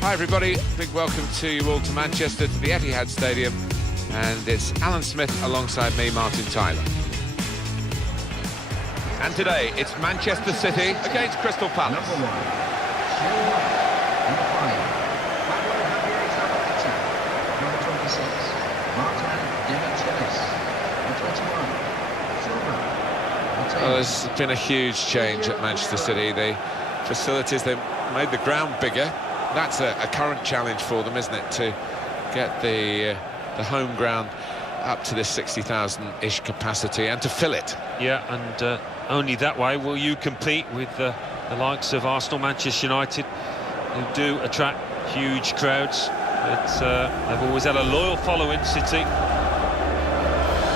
Hi everybody, big welcome to you all to Manchester, to the Etihad Stadium, and it's Alan Smith alongside me, Martin Tyler. And today it's Manchester City against Crystal Palace. Well, there's been a huge change at Manchester City. The facilities, they've made the ground bigger. That's a current challenge for them, isn't it, to get the home ground up to this 60,000-ish capacity and to fill it. Yeah, and only that way will you compete with the likes of Arsenal, Manchester United, who do attract huge crowds. But they've always had a loyal following, City.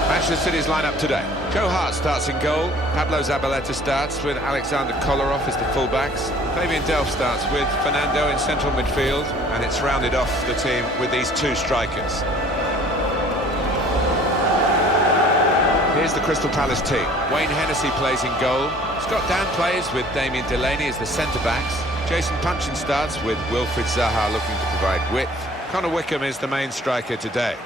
Manchester City's lineup today. Joe Hart starts in goal. Pablo Zabaleta starts with Alexander Kolarov as the fullbacks. Fabian Delph starts with Fernando in central midfield, and it's rounded off the team with these two strikers. Here's the Crystal Palace team. Wayne Hennessy plays in goal. Scott Dan plays with Damien Delaney as the centre-backs. Jason Punchin starts with Wilfried Zaha looking to provide width. Connor Wickham is the main striker today.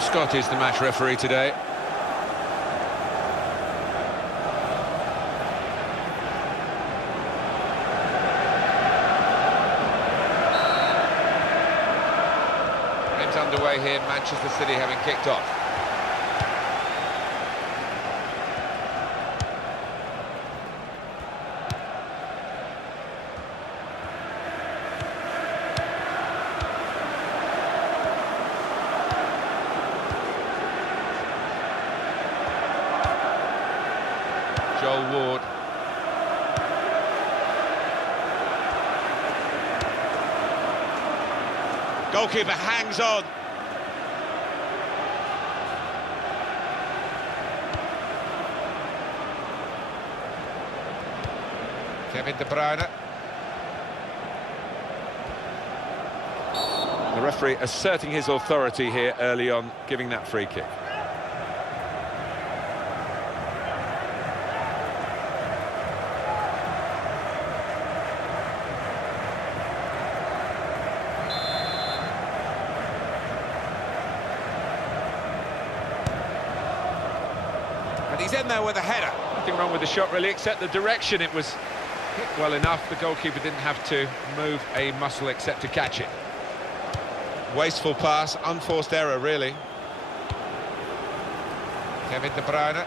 Scott is the match referee today. Game's underway here, Manchester City having kicked off. Joel Ward. Goalkeeper hangs on. Kevin De Bruyne. The referee asserting his authority here early on, giving that free kick. And he's in there with a header. Nothing wrong with the shot really, except the direction. It was hit well enough. The goalkeeper didn't have to move a muscle except to catch it. Wasteful pass, unforced error really. Kevin De Bruyne.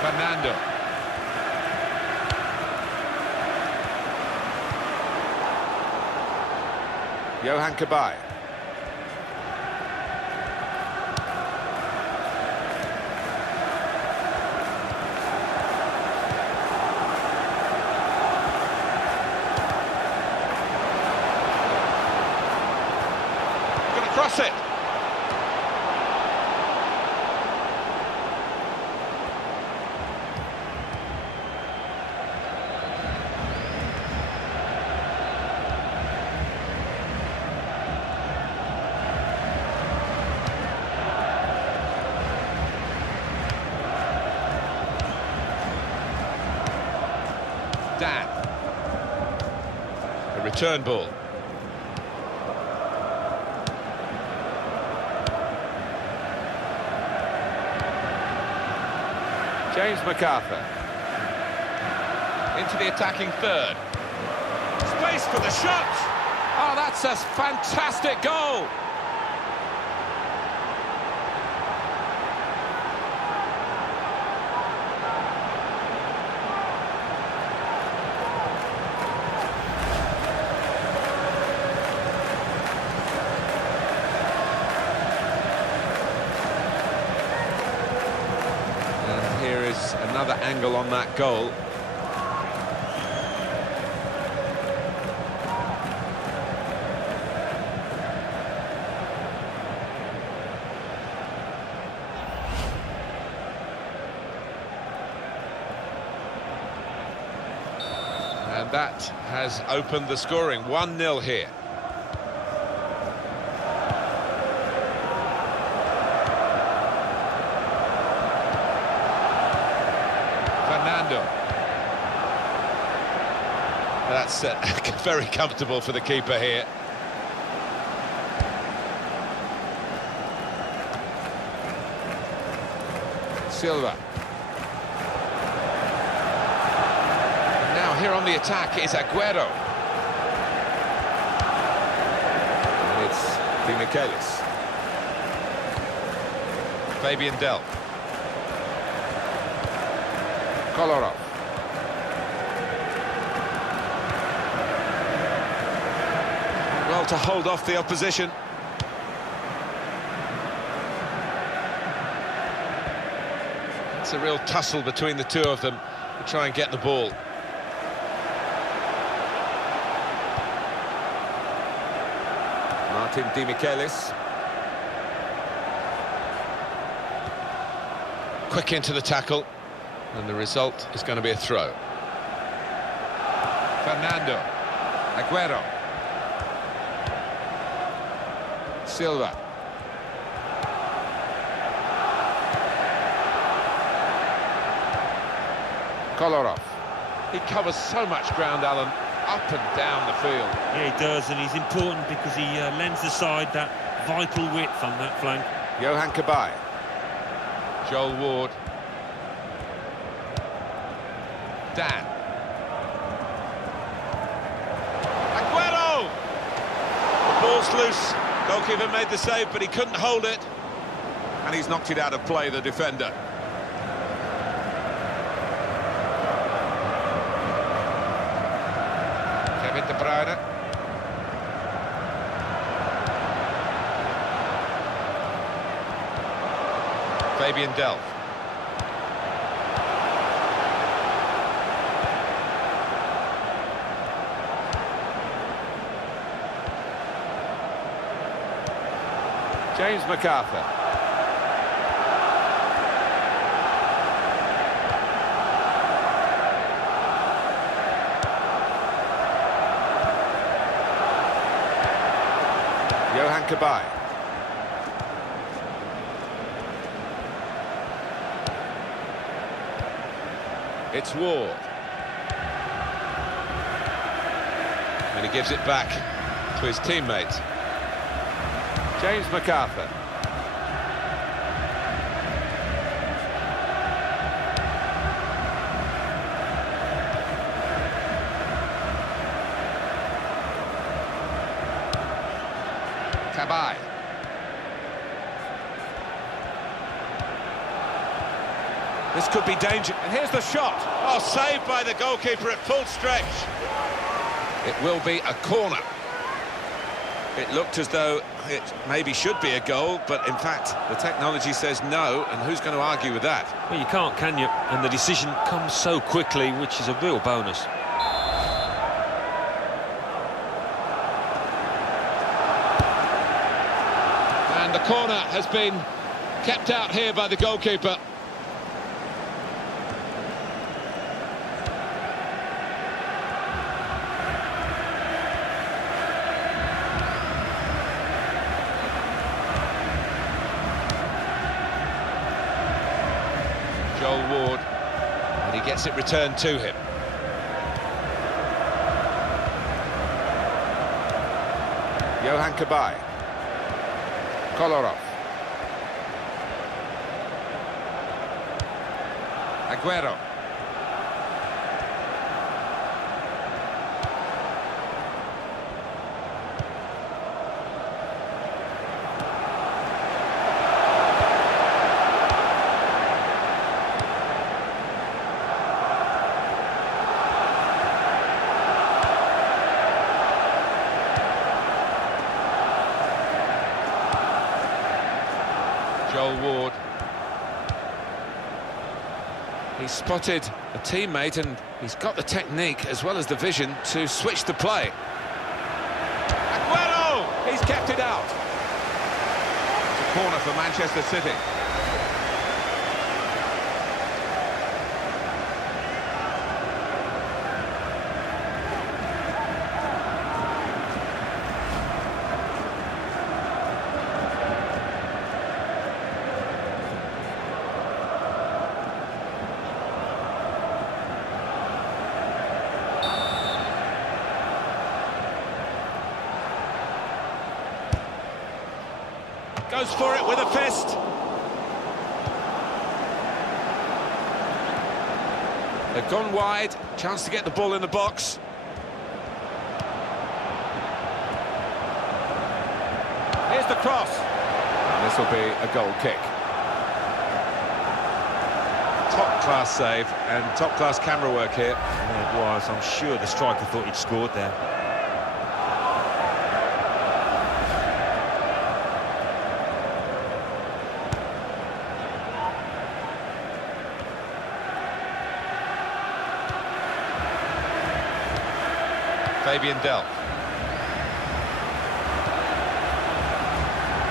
Fernando. Johan Cabaye. Gonna cross it. Dan. A return ball. James MacArthur. Into the attacking third. Space for the shot! Oh, that's a fantastic goal! Another angle on that goal. that has opened the scoring. 1-0 here. Fernando. That's very comfortable for the keeper here. Silva. Now here on the attack is Aguero. And it's Demichelis. Fabian Delph. Kolarov. Well, to hold off the opposition. It's a real tussle between the two of them to try and get the ball. Martin Demichelis. Quick into the tackle, and the result is going to be a throw. Fernando. Aguero. Silva. Kolarov. He covers so much ground, Alan, up and down the field. Yeah, he does, and he's important because he lends the side that vital width on that flank. Johan Cabaye. Joel Ward. Dan. Aguero! The ball's loose. Goalkeeper made the save, but he couldn't hold it. And he's knocked it out of play, the defender. Kevin De Bruyne. Fabian Delph. James MacArthur. Johan Cabaye. It's Ward. And he gives it back to his teammate. James MacArthur. Cabaye. This could be danger. And here's the shot. Oh, saved by the goalkeeper at full stretch. It will be a corner. It looked as though it maybe should be a goal, but in fact, the technology says no, and who's going to argue with that? Well, you can't, can you? And the decision comes so quickly, which is a real bonus. And the corner has been kept out here by the goalkeeper. Joel Ward, and he gets it returned to him. Johan Cabaye. Kolarov. Aguero. Joel Ward. He's spotted a teammate and he's got the technique as well as the vision to switch the play. Aguero! He's kept it out. It's a corner for Manchester City. Goes for it with a fist. They've gone wide. Chance to get the ball in the box. Here's the cross. And this will be a goal kick. Top-class save and top-class camera work here. Yeah, it was. I'm sure the striker thought he'd scored there. Fabian Delph.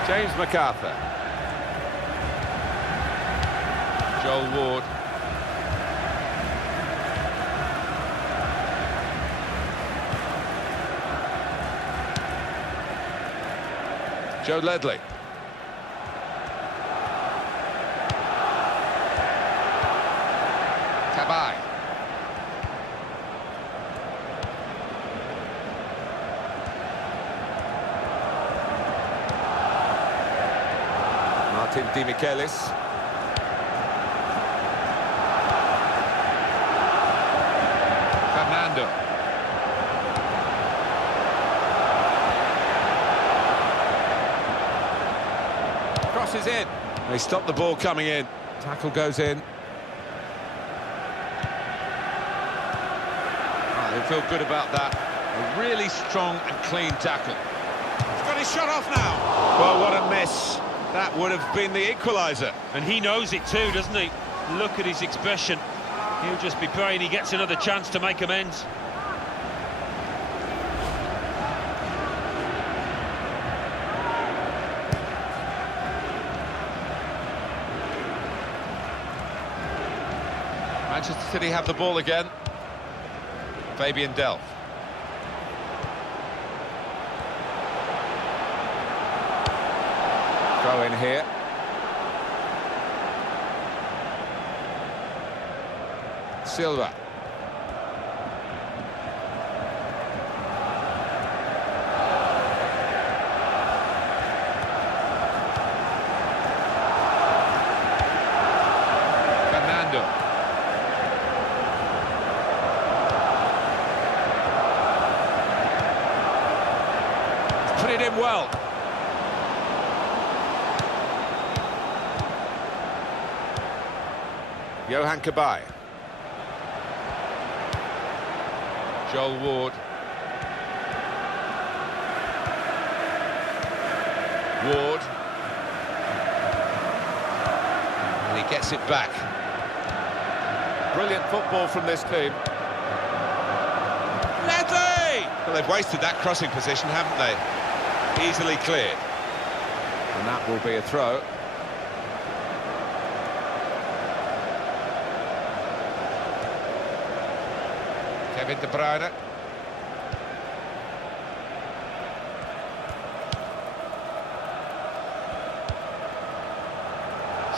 James MacArthur. Joel Ward. Joe Ledley. Cabaye. Martin Di Michelis. Fernando. Crosses in. They stop the ball coming in. Tackle goes in. Oh, they feel good about that. A really strong and clean tackle. He's got his shot off now. Well, what a miss. That would have been the equaliser. And he knows it too, doesn't he? Look at his expression. He'll just be praying he gets another chance to make amends. Manchester City have the ball again. Fabian Delph. Throw in here. Silva. Fernando. Put it in well. Johan Cabaye. Joel Ward. Ward. And he gets it back. Brilliant football from this team. Ledley! Well, they've wasted that crossing position, haven't they? Easily cleared. And that will be a throw. Kevin De Bruyne.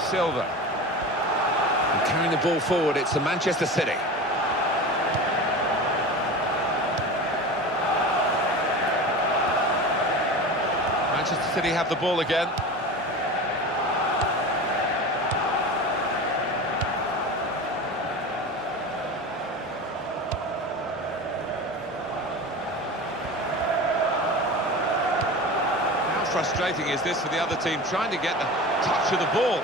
Silva. And carrying the ball forward, it's the Manchester City. Manchester City have the ball again. Frustrating is this for the other team, trying to get the touch of the ball.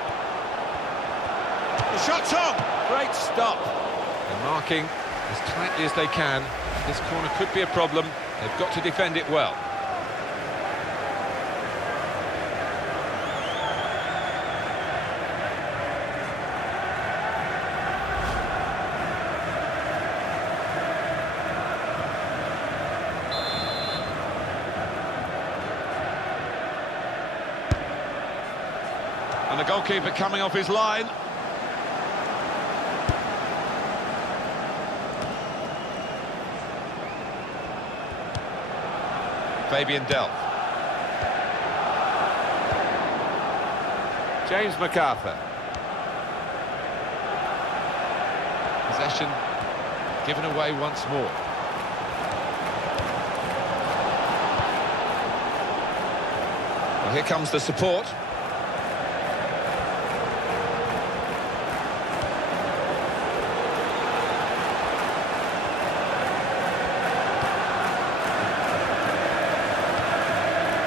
The shot's on! Great stop. They're marking as tightly as they can. This corner could be a problem. They've got to defend it well. And the goalkeeper coming off his line. Fabian Delph. James MacArthur. Possession given away once more. Well, here comes the support.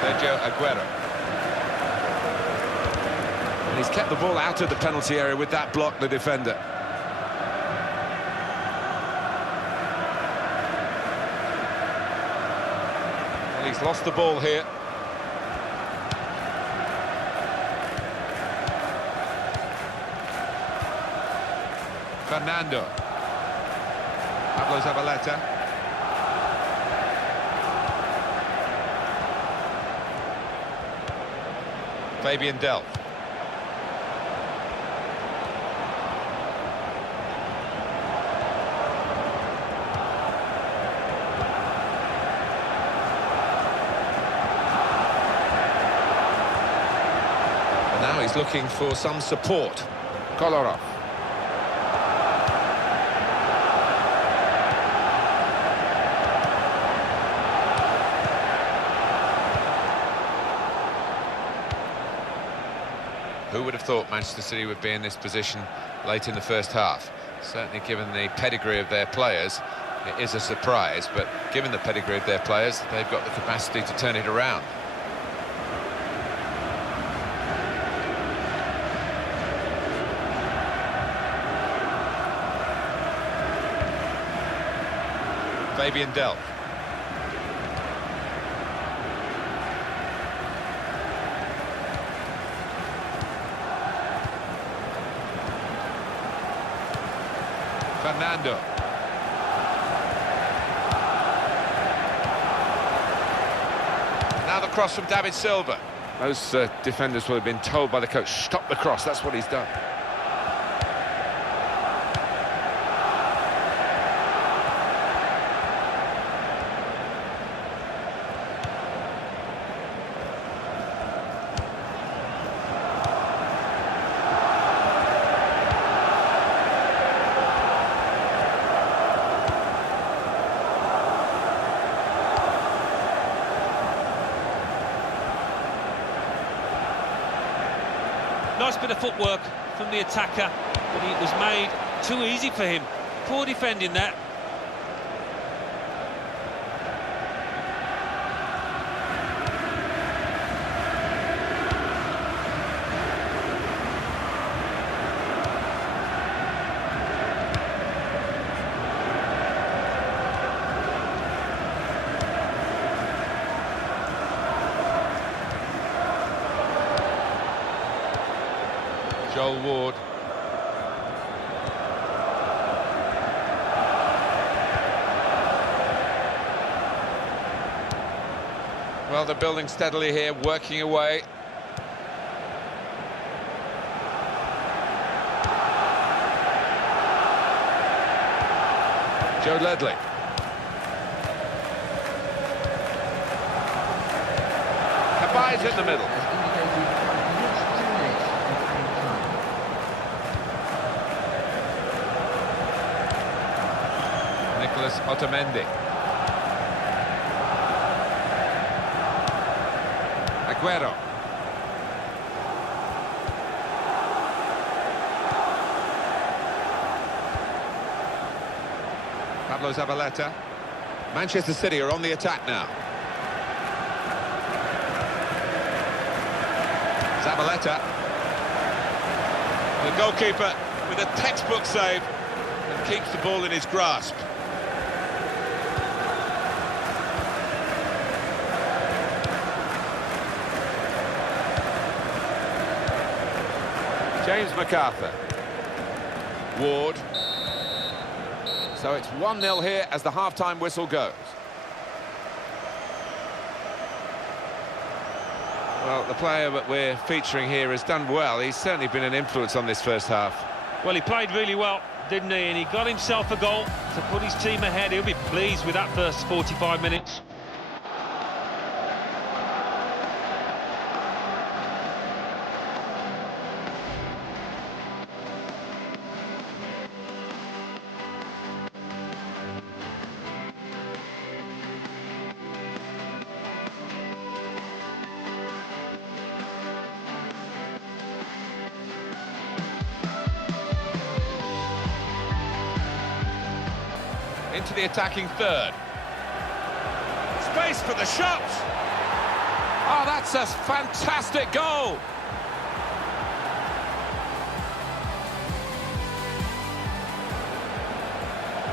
Sergio Aguero. And he's kept the ball out of the penalty area with that block, the defender. Well, he's lost the ball here. Fernando. Pablo Zabaleta. Fabian Delph. And now he's looking for some support. Kolarov. Who would have thought Manchester City would be in this position late in the first half? Certainly given the pedigree of their players, it is a surprise, but given the pedigree of their players, they've got the capacity to turn it around. Fabian Delph. Fernando. Now the cross from David Silva. Most defenders will have been told by the coach, stop the cross, that's what he's done. Nice bit of footwork from the attacker, but it was made too easy for him. Poor defending that. Joel Ward. Well, they're building steadily here, working away. Joe Ledley. Kabai's in the middle. Otamendi. Aguero. Pablo Zabaleta. Manchester City are on the attack now. Zabaleta. The goalkeeper with a textbook save and keeps the ball in his grasp. James MacArthur. Ward. So it's 1-0 here as the half-time whistle goes. Well, the player that we're featuring here has done well. He's certainly been an influence on this first half. Well, he played really well, didn't he? And he got himself a goal to put his team ahead. He'll be pleased with that first 45 minutes. Into the attacking third. Space for the shot! Oh, that's a fantastic goal!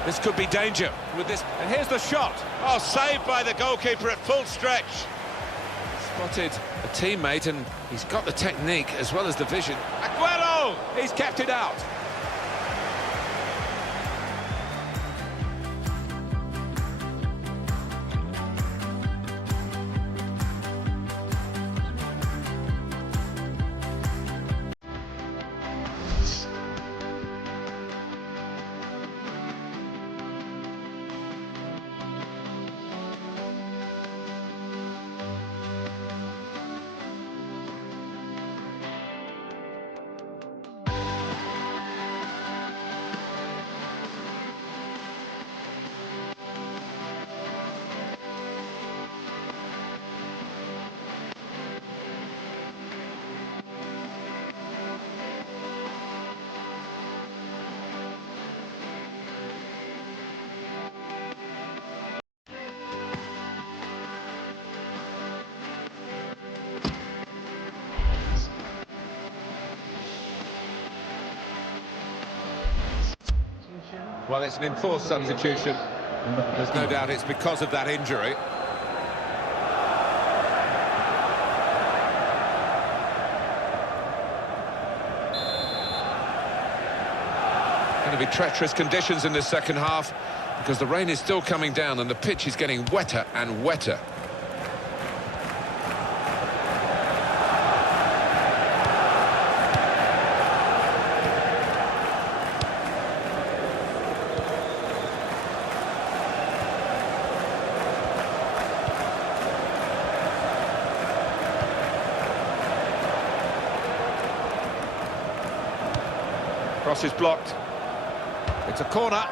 This could be danger with this, and here's the shot. Oh, saved by the goalkeeper at full stretch. Spotted a teammate, and he's got the technique as well as the vision. Aguero! He's kept it out. Well, it's an enforced substitution. There's no doubt it's because of that injury. Going to be treacherous conditions in the second half because the rain is still coming down and the pitch is getting wetter and wetter. Cross is blocked. It's a corner.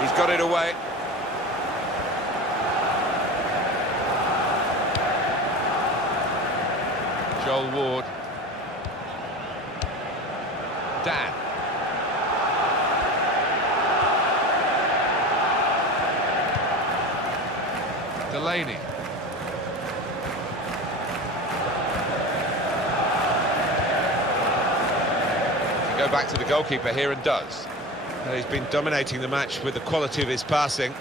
He's got it away. Joel Ward. Dan. Delaney. Go back to the goalkeeper here and does. He's been dominating the match with the quality of his passing.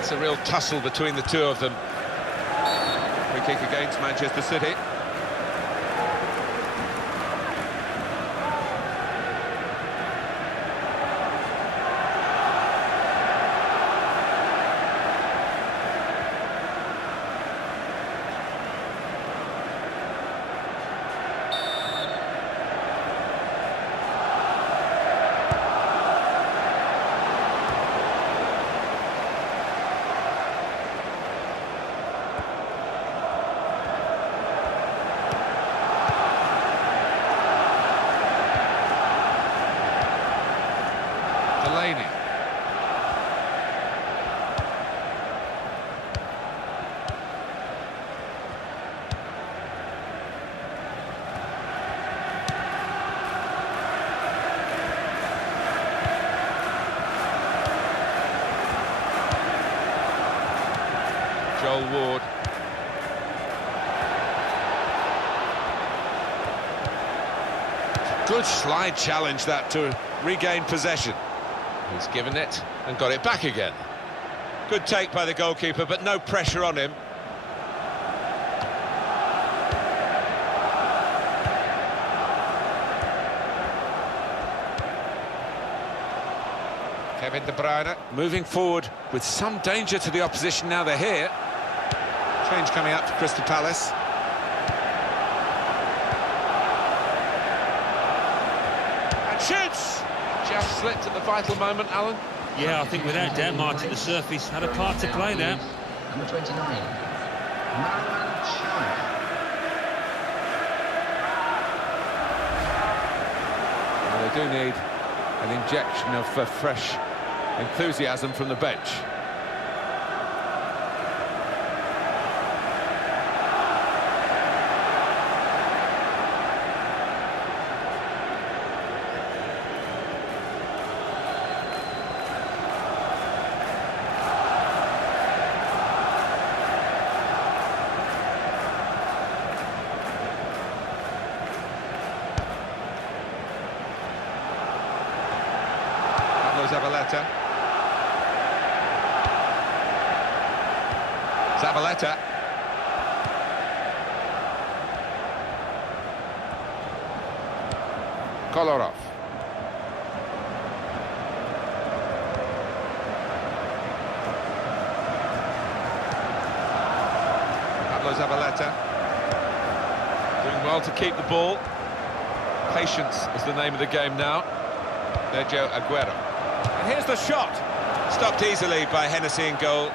It's a real tussle between the two of them. Free kick against Manchester City. Delaney. Joel Ward. Good slide challenge that to regain possession. He's given it and got it back again. Good take by the goalkeeper, but no pressure on him. Kevin De Bruyne moving forward with some danger to the opposition now they're here. Change coming up for Crystal Palace. And shoots! Just slipped at the vital moment, Alan. Yeah, I think without doubt, Martin, the surface had a part to play there. Number 29, Marwan Chai. do need an injection of fresh enthusiasm from the bench. Zabaleta. Kolarov. Zabaleta. Doing well to keep the ball. Patience is the name of the game now. Sergio Aguero. And here's the shot. Stopped easily by Hennessy in goal.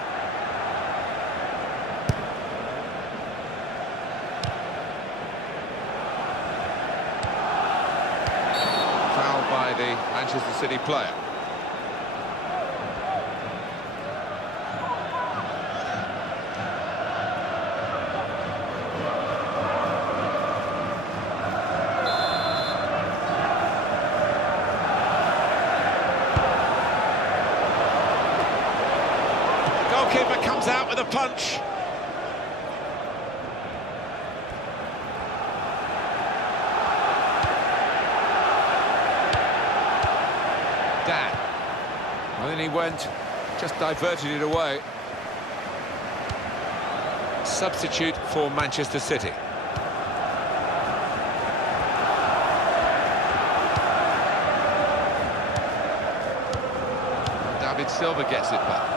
Foul by the Manchester City player. Goalkeeper comes out with a punch. Dan. Well, then he went, just diverted it away. Substitute for Manchester City. David Silva gets it back.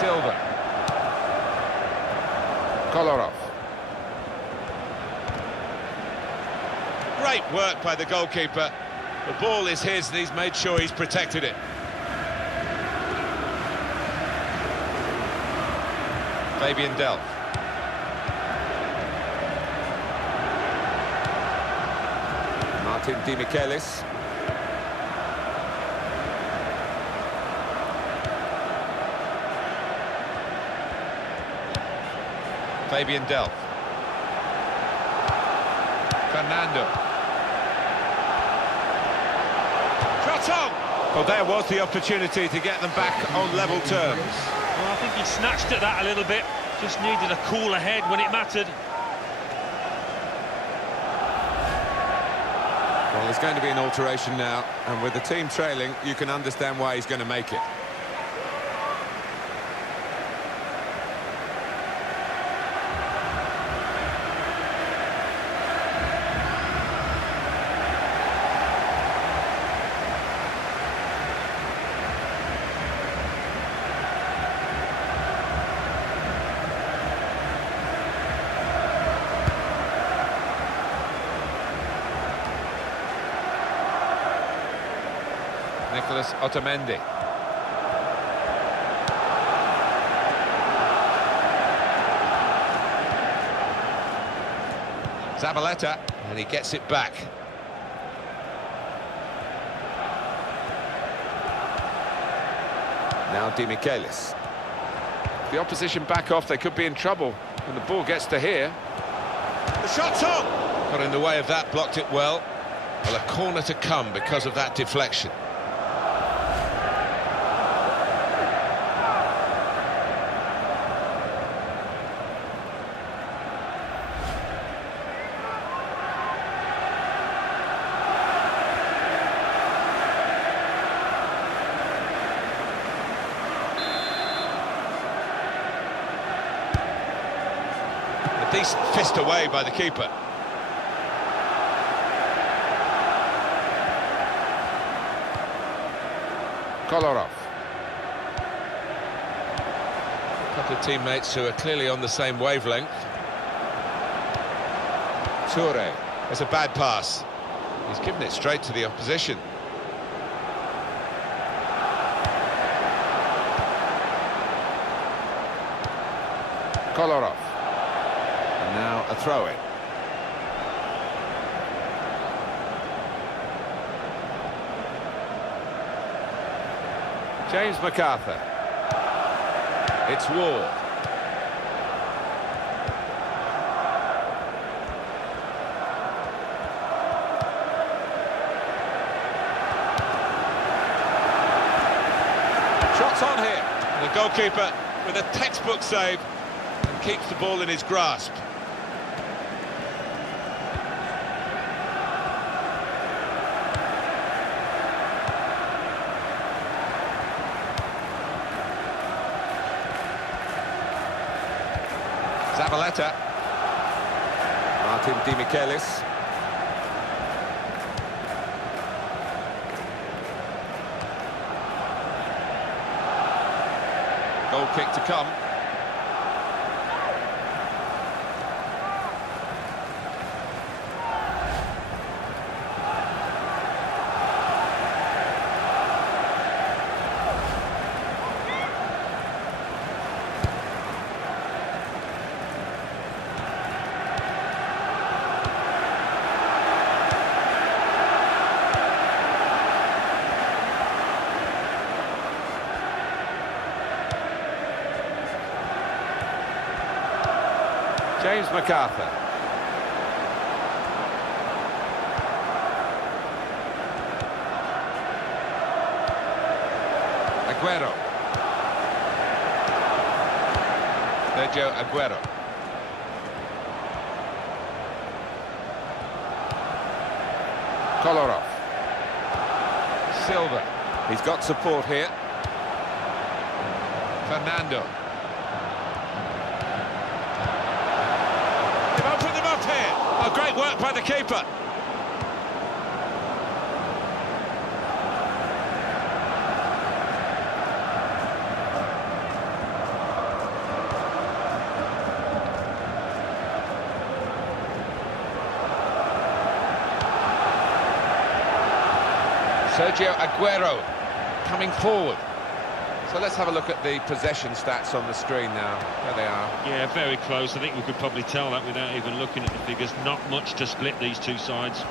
Silva. Kolarov. Great work by the goalkeeper. The ball is his and he's made sure he's protected it. Fabian Delph. Martin Di Michelis. Fabian Delph. Fernando. Trotton! Well, there was the opportunity to get them back on level terms. Well, I think he snatched at that a little bit. Just needed a cooler head when it mattered. Well, there's going to be an alteration now, and with the team trailing, you can understand why he's going to make it. Nicholas Otamendi. Zabaleta, and he gets it back. Now Di Michelis. The opposition back off, they could be in trouble when the ball gets to here. The shot's on! Got in the way of that, blocked it well. Well, a corner to come because of that deflection. Decent fist away by the keeper. Kolarov. A couple of teammates who are clearly on the same wavelength. Toure. It's a bad pass. He's given it straight to the opposition. Kolarov. Now a throw-in. James MacArthur. It's Ward. Shots on here. And the goalkeeper with a textbook save and keeps the ball in his grasp. Zabaleta. Martin Di Michelis. Goal kick to come. James MacArthur. Aguero. Sergio Aguero. Kolarov. Silva. He's got support here. Fernando. Oh, great work by the keeper. Sergio Aguero coming forward. So let's have a look at the possession stats on the screen now. There they are. Yeah, very close. I think we could probably tell that without even looking at the figures. Not much to split these two sides.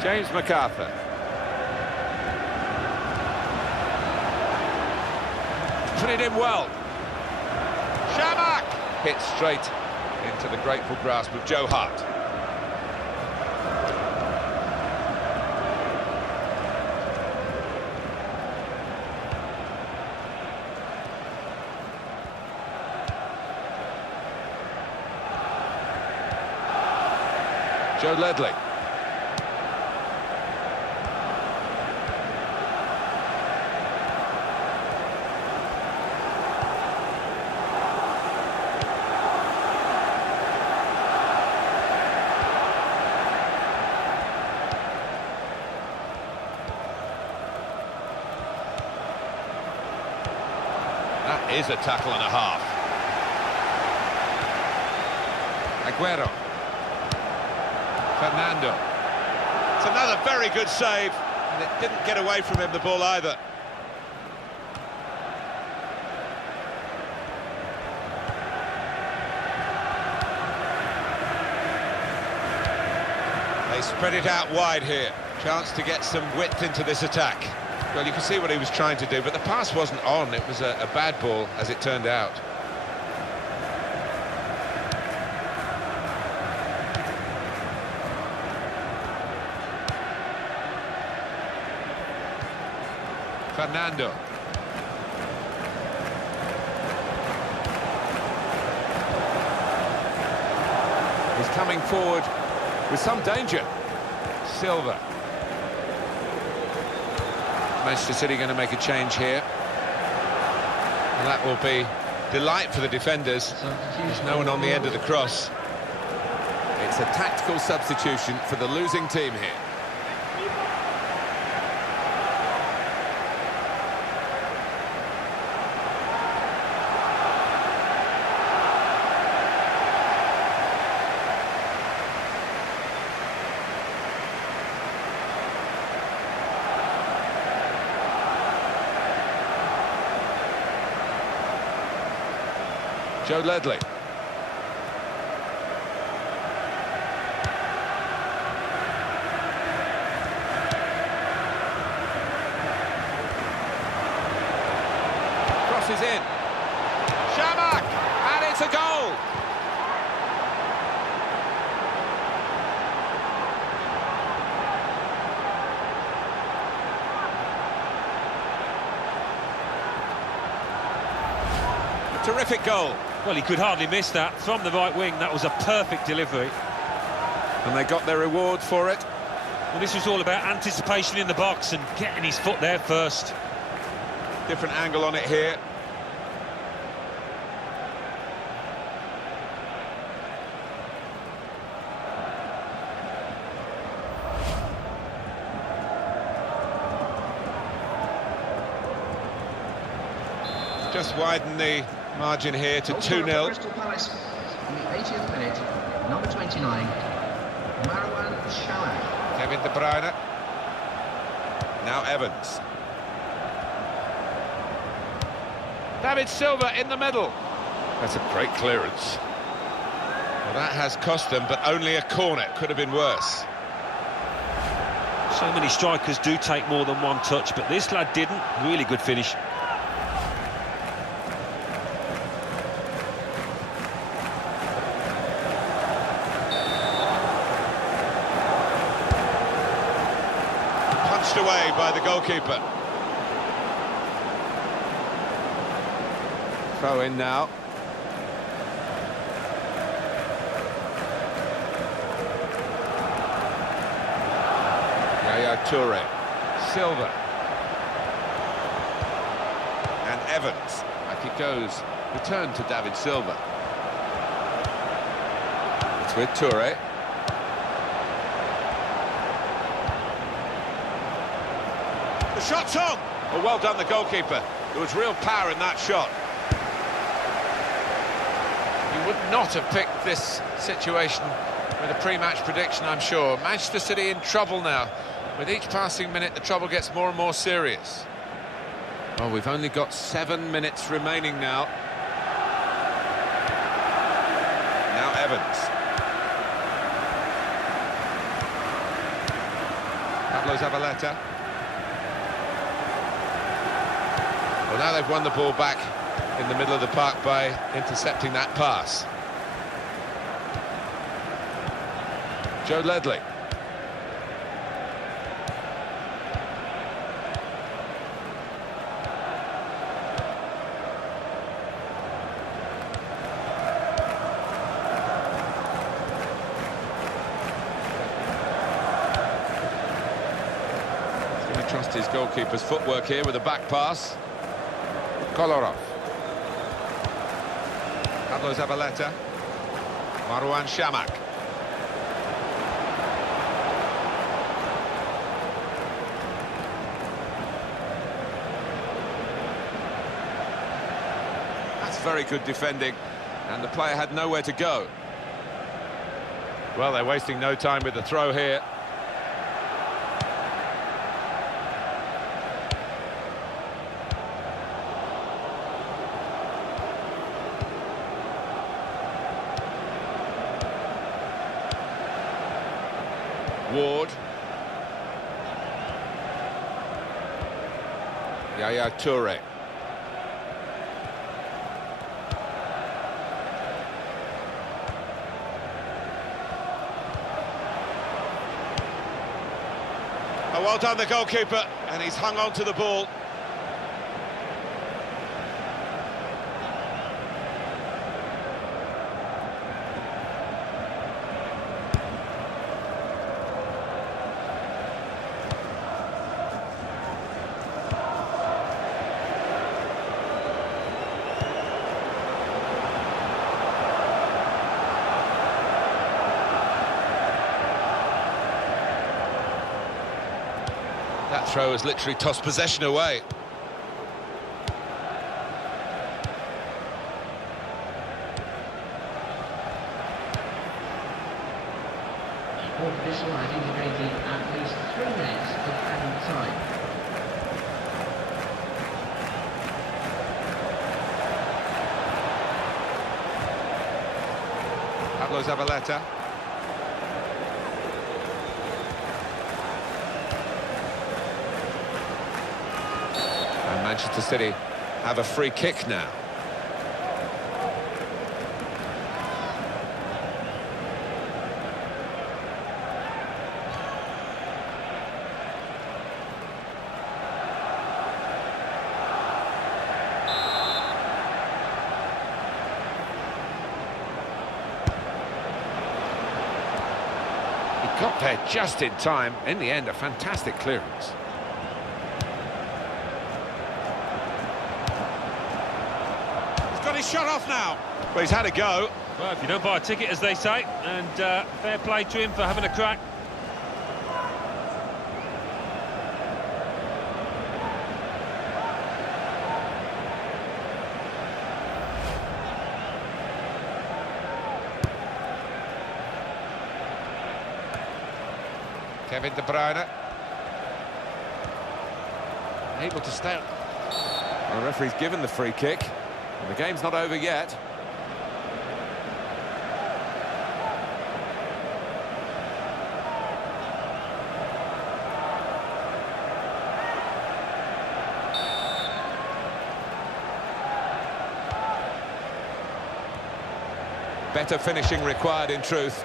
James MacArthur. Put it in well. Shamak! Hit straight into the grateful grasp of Joe Hart. Joe Ledley. That is a tackle and a half. Aguero. Fernando. It's another very good save, and it didn't get away from him, the ball, either. They spread it out wide here. Chance to get some width into this attack. Well, you can see what he was trying to do, but the pass wasn't on. It was a bad ball, as it turned out. Fernando. He's coming forward with some danger. Silva. Manchester City going to make a change here. And that will be delight for the defenders. There's no one on the end of the cross. It's a tactical substitution for the losing team here. Joe Ledley. crosses in. Shamak! And it's a goal! A terrific goal. Well, he could hardly miss that. From the right wing, that was a perfect delivery. And they got their reward for it. Well, this was all about anticipation in the box and getting his foot there first. Different angle on it here. Just widen the margin here to 2-0. Crystal Palace in the 80th minute, number 29, Marwan Shamak. Kevin De Bruyne. Now Evans. David Silva in the middle. That's a great clearance. Well, that has cost them, but only a corner. Could have been worse. So many strikers do take more than one touch, but this lad didn't. Really good finish. Punched away by the goalkeeper. Throw in now. Yaya Toure. Silva. And Evans. Back it goes. Return to David Silva. It's with Toure. The shot's on! Oh, well done, the goalkeeper. There was real power in that shot. You would not have picked this situation with a pre-match prediction, I'm sure. Manchester City in trouble now. With each passing minute, the trouble gets more and more serious. Oh, we've only got 7 minutes remaining now. Now Evans. Pablo Zabaleta. Well, now they've won the ball back in the middle of the park by intercepting that pass. Joe Ledley. He's going to trust his goalkeeper's footwork here with a back pass. Kolarov. Pablo Zabaleta. Marwan Shamak. That's very good defending, and the player had nowhere to go. Well, they're wasting no time with the throw here. Ward. Yaya Toure. Oh, well done, the goalkeeper, and he's hung on to the ball. That throw has literally tossed possession away. Sport official has indicated at least 3 minutes of added time. Pablo Zabaleta. And Manchester City have a free kick now. Got there just in time. In the end, a fantastic clearance. He's got his shot off now. Well, he's had a go. Well, if you don't buy a ticket, as they say, and fair play to him for having a crack. Kevin De Bruyne. Able to stay. Well, the referee's given the free kick, and the game's not over yet. Better finishing required, in truth.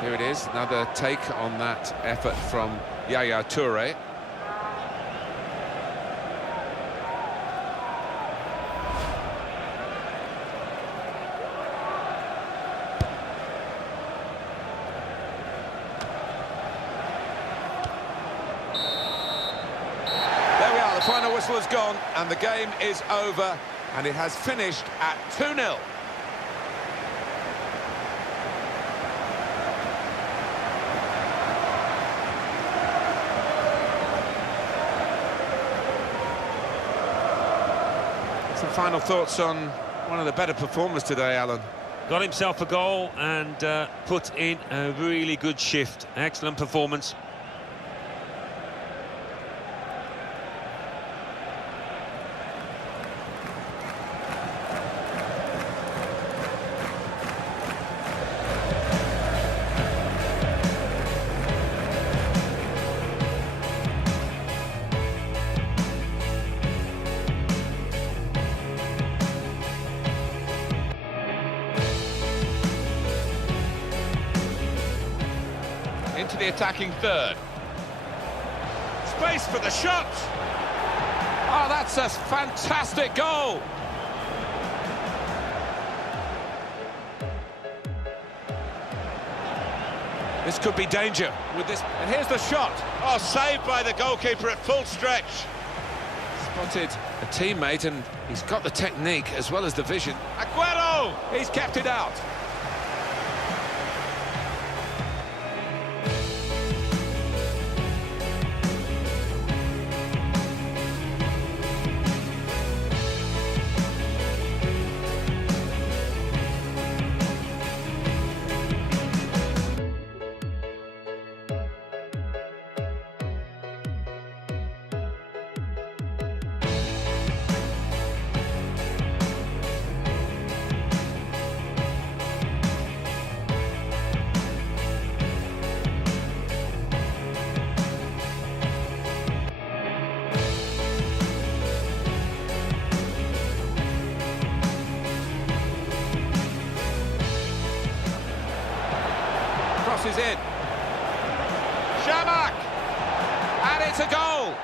Here it is, another take on that effort from Yaya Toure. There we are, the final whistle has gone and the game is over, and it has finished at 2-0. Some final thoughts on one of the better performers today, Alan. Got himself a goal and put in a really good shift. Excellent performance. Into the attacking third. Space for the shot. Oh, that's a fantastic goal. This could be danger with this. And here's the shot. Oh, saved by the goalkeeper at full stretch. Spotted a teammate, and he's got the technique as well as the vision. Aguero! He's kept it out. Crosses in. Shamak! And it's a goal!